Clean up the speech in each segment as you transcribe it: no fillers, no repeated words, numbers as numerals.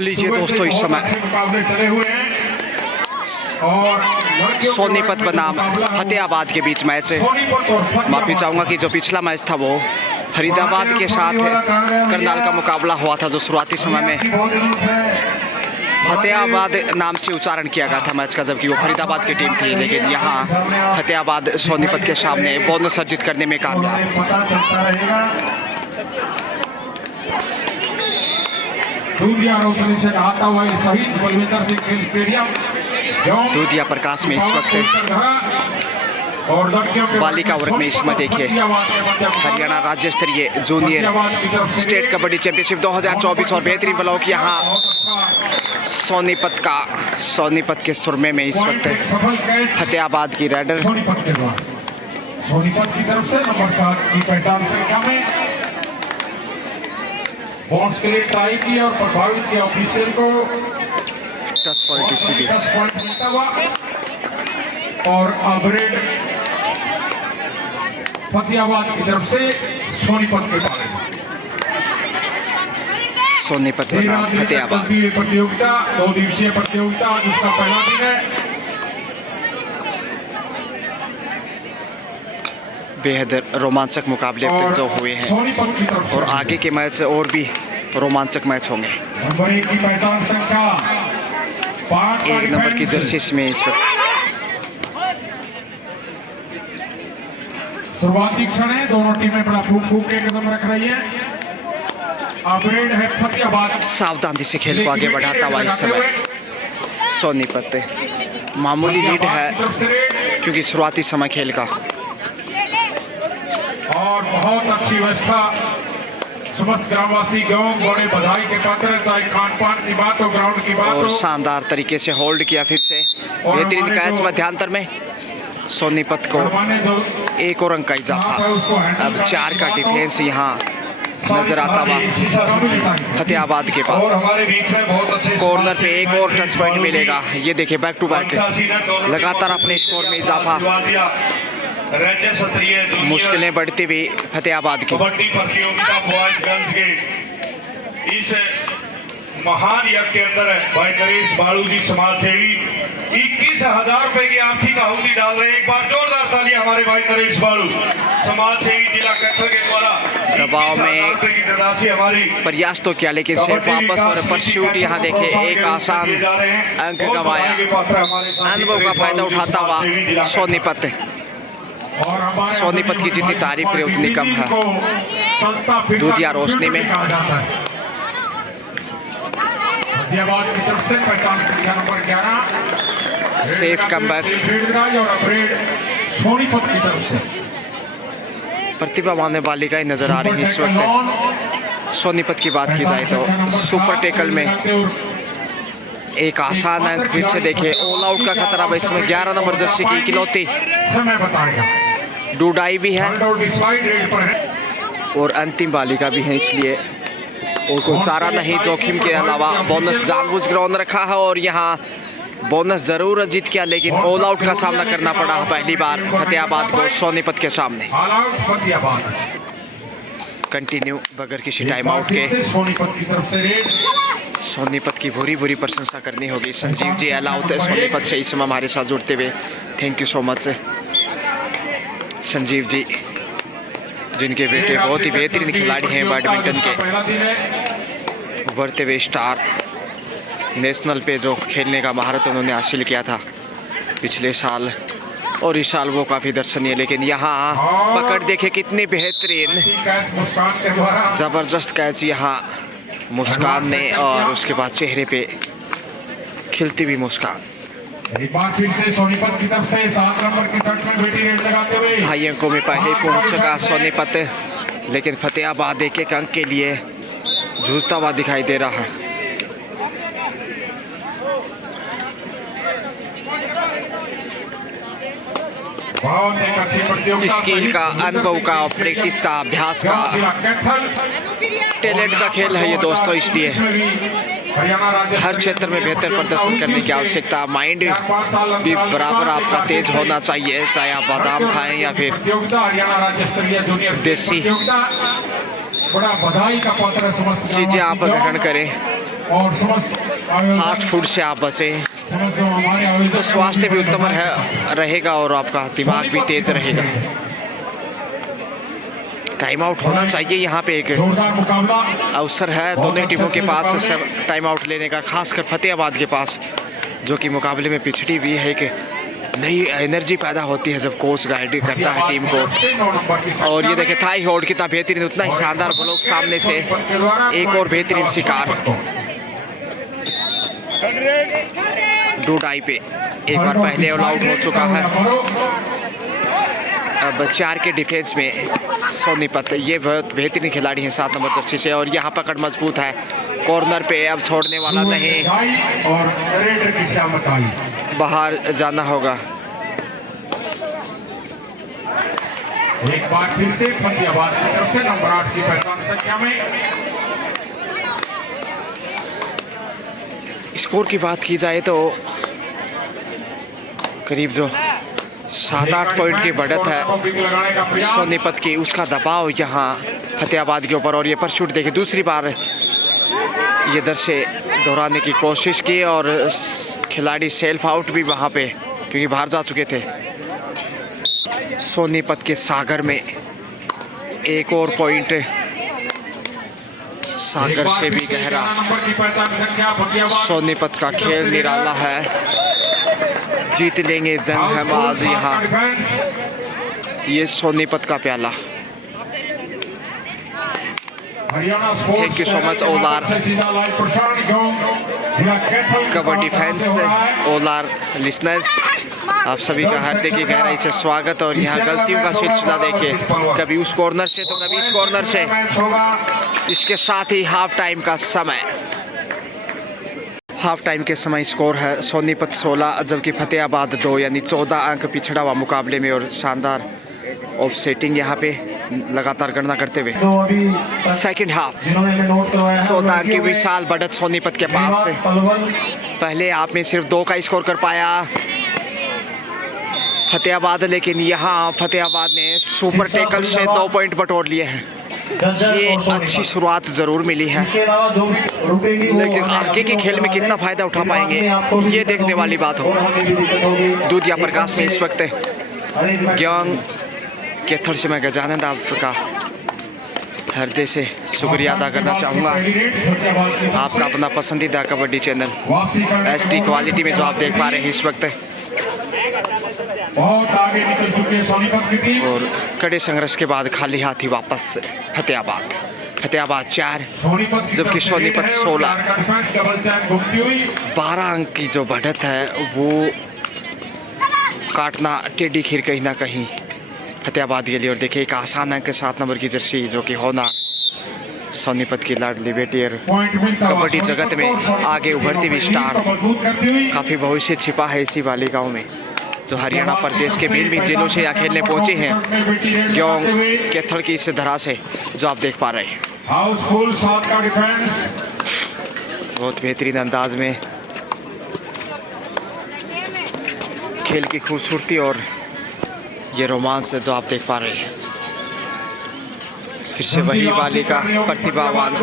लीजिए दोस्तों, इस समय सोनीपत बनाम फतेहाबाद के बीच मैच है। माफी चाहूँगा कि जो पिछला मैच था वो फरीदाबाद के साथ करनाल का मुकाबला हुआ था, जो शुरुआती समय में फतेहाबाद नाम से उच्चारण किया गया था मैच का, जबकि वो फरीदाबाद की टीम थी। लेकिन यहाँ फतेहाबाद सोनीपत के सामने बोनस अर्जित करने में कामयाब। दूधिया प्रकाश में इस वक्त बालिका वर्ग में इसमें देखिए हरियाणा राज्य स्तरीय जूनियर स्टेट कबड्डी चैंपियनशिप 2024 और बेहतरीन ब्लॉक यहाँ सोनीपत के सुरमे में इस वक्त फतेहाबाद की रेडर सोनीपत की तरफ से नंबर 7 की पहचान संख्या में बॉक्स के लिए ट्राई किया और प्रभावित किया ऑफिशियल को 10 पॉइंट इसी बीच और अपग्रेड फतेहाबाद की तरफ से सोनीपत के पाले सोनीपत बनाम फतेहाबाद प्रतियोगिता 2 दिवसीय प्रतियोगिता जिसका पहला दिन है। बेहद रोमांचक मुकाबले अब तक जो हुए हैं और आगे के मैच और भी रोमांचक मैच होंगे। नंबर 1 की पहचान संख्या 5 एक नंबर की जर्सी में इस वक्त शुरुआती क्षण है, दोनों टीमें बड़ा फूक के कदम रख रही है। अपग्रेड है फतेहाबाद, सावधानी से खेल को आगे बढ़ाता हुआ इस समय सोनीपत मामूली लीड है क्योंकि शुरुआती समय खेल का और बहुत अच्छी व्यवस्था। समस्त ग्रामवासी गांव बड़े बधाई के पात्र, चाहे खान पान की बात हो, ग्राउंड की बात और हो। शानदार तरीके से होल्ड किया फिर से बेहतरीन कैच मध्यांतर में सोनीपत को 1 और अंक का इजाफा। अब 4 का डिफेंस यहाँ नजर आता हुआ फतेहाबाद के पास। कॉर्नर पे 1 और टच पॉइंट मिलेगा। ये देखिए बैक टू बैक लगातार अपने स्कोर में इजाफा, मुश्किलें बढ़ती हुई फतेहाबाद की। कबड्डी प्रतियोगिता बॉयज के इस महान यज्ञ के अंदर भाई नरेश बालू जी समाज सेवी 21,000 रुपए की आर्थिक आहुति डाल रहे हैं। एक बार जोरदार तालियां हमारे भाई नरेश बालू समाज सेवी जिला कैथल के द्वारा दबाव में हमारी प्रयास तो किया, लेकिन सिर्फ वापस और परस्यूट यहाँ देखे एक आसान अंक गंवाया। अनुभव का फायदा उठाता हुआ सोनीपत की जितनी तारीफ करे उतनी कम है। दूधिया रोशनी में सेफ कमबैक सोनीपत की तरफ से प्रतिभावान बालिकाएं नजर आ रही है इस वक्त। सोनीपत की बात की जाए तो सुपर टेकल में एक आसान अंक फिर से देखिए। ऑल आउट का खतरा है इसमें। 11 नंबर जर्सी की इकलौती समय बताएगा। डूडाई भी है और अंतिम बालिका भी है, इसलिए और कोई चारा नहीं। जोखिम के अलावा बोनस जानबूझकर ऑन रखा है और यहाँ बोनस जरूर जीत किया, लेकिन ऑल आउट का सामना करना पड़ा पहली बार फतेहाबाद को सोनीपत के सामने। कंटिन्यू बगैर किसी टाइम आउट के सोनीपत की तरफ से सोनीपत की बुरी प्रशंसा करनी होगी। संजीव जी अलाउट सोनीपत से इस समय हमारे साथ जुड़ते हुए, thank you so much Sanjeev ji, जिनके बेटे बहुत ही बेहतरीन खिलाड़ी हैं बैडमिंटन के, उभरते हुए स्टार। नेशनल पे जो खेलने का महारत उन्होंने हासिल किया था पिछले साल और इस साल वो काफ़ी दर्शनीय। लेकिन यहाँ पकड़ देखे कितनी बेहतरीन, ज़बरदस्त कैच यहाँ मुस्कान ने, और उसके बाद चेहरे पे खिलती हुई मुस्कान। एक बार फिर से सोनीपत की तरफ से 7 नंबर की शर्ट में बेटी रेड लगाते हुए ढाई अंकों में पहले पहुंच चुका सोनीपत, लेकिन फतेहाबाद 1 अंक के लिए जूझता हुआ दिखाई दे रहा है। स्किल का, अनुभव का, प्रैक्टिस का, अभ्यास का, टैलेंट का खेल है ये दोस्तों, इसलिए हर क्षेत्र में बेहतर प्रदर्शन करने की आवश्यकता। माइंड भी बराबर आपका तेज होना चाहिए, चाहे आप बादाम खाएं या फिर देसी चीज़ें आप ग्रहण करें। और समस्त फास्ट फूड से आप बचें तो स्वास्थ्य भी उत्तम रहेगा और आपका दिमाग भी तेज रहेगा। टाइम आउट होना चाहिए, यहाँ पे एक जोरदार मुकाबला। अवसर है दोनों टीमों के पास सब टाइम आउट लेने का, खासकर फतेहाबाद के पास जो कि मुकाबले में पिछड़ी हुई है कि नई एनर्जी पैदा होती है जब कोच गाइड करता है टीम को। और ये देखे थाई होल्ड कितना बेहतरीन, उतना ही शानदार ब्लॉक सामने से एक और बेहतरीन शिकार। डूडाई पे एक बार पहले ऑल आउट हो चुका है। अब 4 के डिफेंस में सोनीपत, ये बहुत बेहतरीन खिलाड़ी हैं 7 नंबर जर्सी से और यहाँ पकड़ मजबूत है। कॉर्नर पे अब छोड़ने वाला नहीं, और रेडर की शामत आई। बाहर जाना होगा। एक बार फिर से फतेहाबाद की तरफ से नंबर 8 की पहचान संख्या में। स्कोर की बात की जाए तो करीब जो 7-8 पॉइंट की बढ़त है सोनीपत की, उसका दबाव यहाँ फतेहाबाद के ऊपर। और ये परशूट देखिए, दूसरी बार ये दर से दोहराने की कोशिश की और खिलाड़ी सेल्फ आउट भी वहाँ पे क्योंकि बाहर जा चुके थे। सोनीपत के सागर में एक और पॉइंट, सागर से भी गहरा। सोनीपत का खेल निराला है, जीत लेंगे जंग हम आज यहाँ। ये सोनीपत का प्याला। थैंक यू सो मच ओलार कबड्डी फैंस, ओलार लिसनर्स, आप सभी का हार्दिक गहराई से स्वागत। और यहाँ गलतियों का सिलसिला देखिए, कभी उस कॉर्नर से तो कभी इस कॉर्नर से। इसके साथ ही हाफ टाइम का समय, हाफ टाइम के समय स्कोर है सोनीपत 16 जबकि फतेहाबाद 2, यानी 14 अंक पिछड़ा हुआ मुकाबले में। और शानदार ऑफ सेटिंग यहाँ पे लगातार गणना करते हुए सेकंड हाफ 14 अंक की विशाल बढ़त सोनीपत के पास से। पहले हाफ में सिर्फ 2 का स्कोर कर पाया फतेहाबाद, लेकिन यहाँ फतेहाबाद ने सुपर टैकल से 2 पॉइंट बटोर लिए हैं। ये अच्छी शुरुआत ज़रूर मिली है, लेकिन आगे के खेल में कितना फ़ायदा उठा पाएंगे ये देखने वाली बात हो। दूधिया प्रकाश में इस वक्त ज्ञान केथर से मैं गजानंद आपका हृदय से शुक्रिया अदा करना चाहूँगा। आपका अपना पसंदीदा कबड्डी चैनल HD क्वालिटी में जो आप देख पा रहे हैं इस वक्त, बहुत आगे निकल चुके सोनीपत की टीम। और कड़े संघर्ष के बाद खाली हाथ ही वापस फतेहाबाद 4 जबकि सोनीपत 16। 12 अंक की जो बढ़त है वो काटना टेढ़ी खीर कहीं ना कहीं फतेहाबाद के लिए। और देखिए एक आसान अंक के 7 नंबर की जर्सी जो कि होना सोनीपत की लाडली बेटी और कबड्डी जगत में आगे उभरती हुई स्टार, काफ़ी भविष्य छिपा है इसी बालिकाओं में जो हरियाणा प्रदेश के भिन्न भिन्न जिलों से यहाँ खेलने पहुँचे हैं ग्योंग केथल की इस धरा से, जो आप देख पा रहे हैं। हाउसफुल 7 का डिफेंस बहुत बेहतरीन अंदाज में खेल की खूबसूरती और ये रोमांस जो आप देख पा रहे हैं। फिर से वही बालिका प्रतिभावान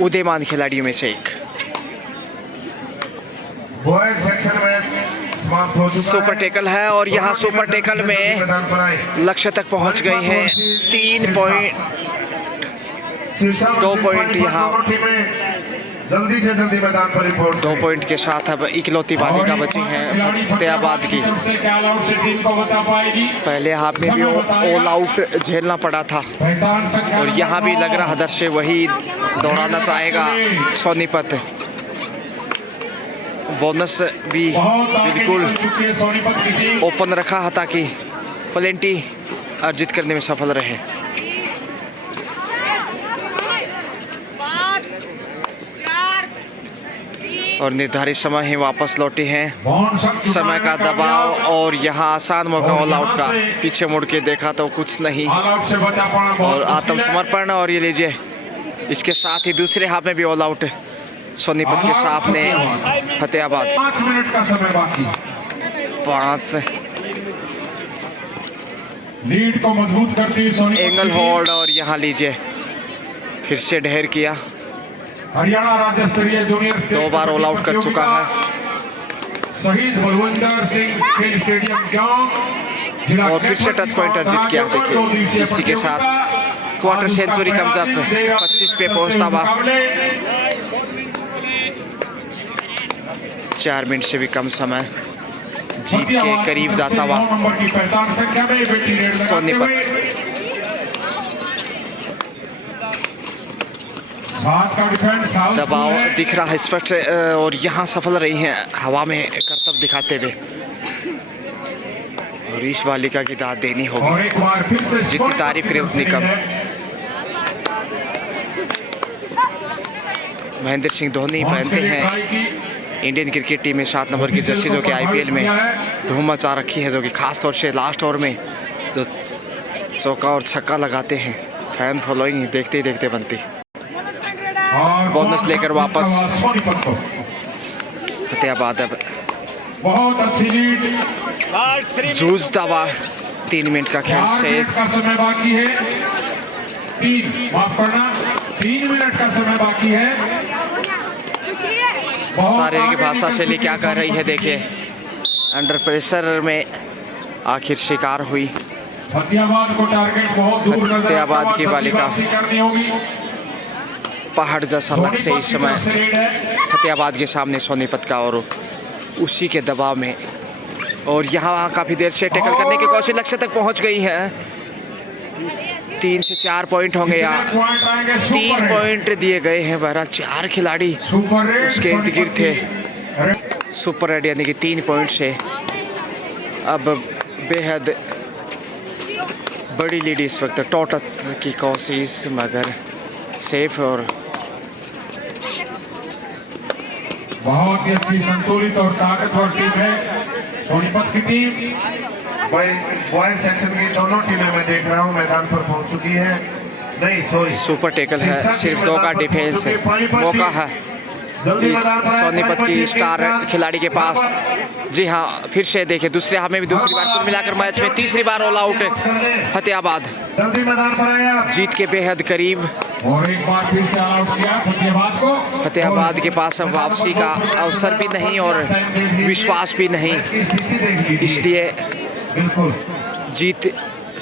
उदयमान खिलाड़ियों में से एक। बॉयज सेक्शन में समाप्त हो चुका सुपर टैकल है और यहाँ सुपर टैकल में लक्ष्य तक पहुंच गई हैं। 3 पॉइंट 2 पॉइंट यहाँ जल्दी से जल्दी मैदान पर रिपोर्ट 2 पॉइंट के साथ अब इकलौती बालिका बची हैं फतेहाबाद की। पहले हाफ में भी ऑल आउट झेलना पड़ा था और यहाँ भी लग रहा दर से वही दोहराना चाहेगा सोनीपत। बोनस भी बिल्कुल ओपन रखा है ताकि प्लेंटी अर्जित करने में सफल रहे। और निर्धारित समय ही वापस लौटे हैं। समय का दबाव और यहाँ आसान मौका ऑल आउट का, पीछे मुड़ के देखा तो कुछ नहीं और आत्मसमर्पण। और ये लीजिए इसके साथ ही दूसरे हाफ में भी ऑल आउट सोनीपत के सामने फतेहाबाद। 5 मिनट का समय बाकी, 5 लीड को मजबूत करती सोनीपत एंगल होल्ड और यहाँ लीजिए फिर से ढेर किया। हरियाणा राज्य स्तरीय जूनियर 2 बार ऑल आउट कर चुका है शहीद बलविंदर सिंह खेल स्टेडियम क्यों और फिर से टच पॉइंटर जीत गया। देखिए इसी के साथ क्वार्टर सेंचुरी कम्स अप 25 पे पहुंचता हुआ 4 मिनट से भी कम समय जीत के करीब जाता हुआ सोनीपत। दबाव दिख रहा है स्पष्ट और यहाँ सफल रही हैं हवा में करतब दिखाते हुए। और इस बालिका की दाद देनी होगी, जितनी तारीफ करे उतनी कम। महेंद्र सिंह धोनी पहनते हैं इंडियन क्रिकेट टीम में 7 नंबर की जर्सी, जो कि IPL में धूम मचा रखी है, जो कि खास तौर से लास्ट ओवर में जो चौका और छक्का लगाते हैं, फैन फॉलोइंग देखते ही देखते बनती। बोनस लेकर वापस फतेहाबाद अब बहुत अच्छी लीड जूझता हुआ 3 मिनट का खेल शेष। समय बाकी है 3 मिनट का समय बाकी है। शारीरिक भाषा शैली क्या कर रही है देखिए, अंडर प्रेशर में आखिर शिकार हुई फतेहाबाद को टारगेट बहुत दूर नजर फतेहाबाद की बालिका। करनी होगी। पहाड़ जैसा लक्ष्य से इस समय फतेहाबाद के सामने सोनीपत का, और उसी के दबाव में और यहाँ काफ़ी देर से टैकल करने की कोशिश लक्ष्य तक पहुँच गई है। 3 से 4 पॉइंट होंगे यहाँ, 3 पॉइंट दिए गए हैं। बहरहाल 4 खिलाड़ी उसके इर्द गिर्द थे। सुपर रेड यानी कि 3 पॉइंट से अब बेहद बड़ी लीड इस वक्त। टोटस की कोशिश मगर सेफ और बहुत ही अच्छी संतुलित और ताकतवर टीम है सोनीपत की टीम। बॉयज सेक्शन की दोनों टीमें मैं देख रहा हूं मैदान पर पहुंच चुकी है। नहीं सॉरी, सुपर टैकल है, सिर्फ 2 का डिफेंस है, मौका है इस सोनीपत की स्टार खिलाड़ी के पास। जी हाँ, फिर से देखिए दूसरे हाफ में भी दूसरी बार कुल मिलाकर मैच में तीसरी बार ऑल आउट फतेहाबाद जल्दी मैदान पर आया। जीत के बेहद करीब। और एक बार फिर से ऑल आउट किया फतेहाबाद को। फतेहाबाद के पास अब वापसी का अवसर भी नहीं और विश्वास भी नहीं, इसकी स्थिति देख लीजिए। इसलिए बिल्कुल जीत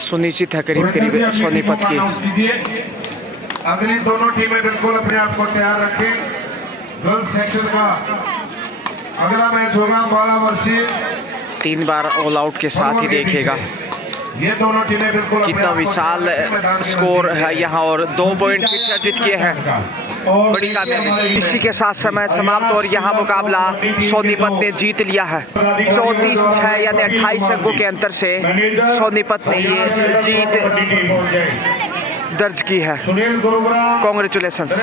सुनिश्चित है करीब करीब सोनीपत की। अगली दोनों टीमें बिल्कुल अपने आप को तैयार रखें। गर्ल्स सेक्शन का अगला मैच होगा 12 वर्षीय 3 बार ऑल आउट के साथ ही देखिएगा ये दोनों टीमें बिल्कुल अपने कितना आप को विशाल मैदान में स्कोर है यहाँ, और 2 पॉइंट फिर से अर्जित किए हैं। बड़ी कामयाबी। इसी के साथ समय समाप्त और यहाँ मुकाबला सोनीपत ने जीत लिया है 34-6 यानी 28 अंकों के अंतर से सोनीपत ने ये जीत दर्ज की है। सुनील गुरुग्राम कॉन्ग्रेचुलेशन।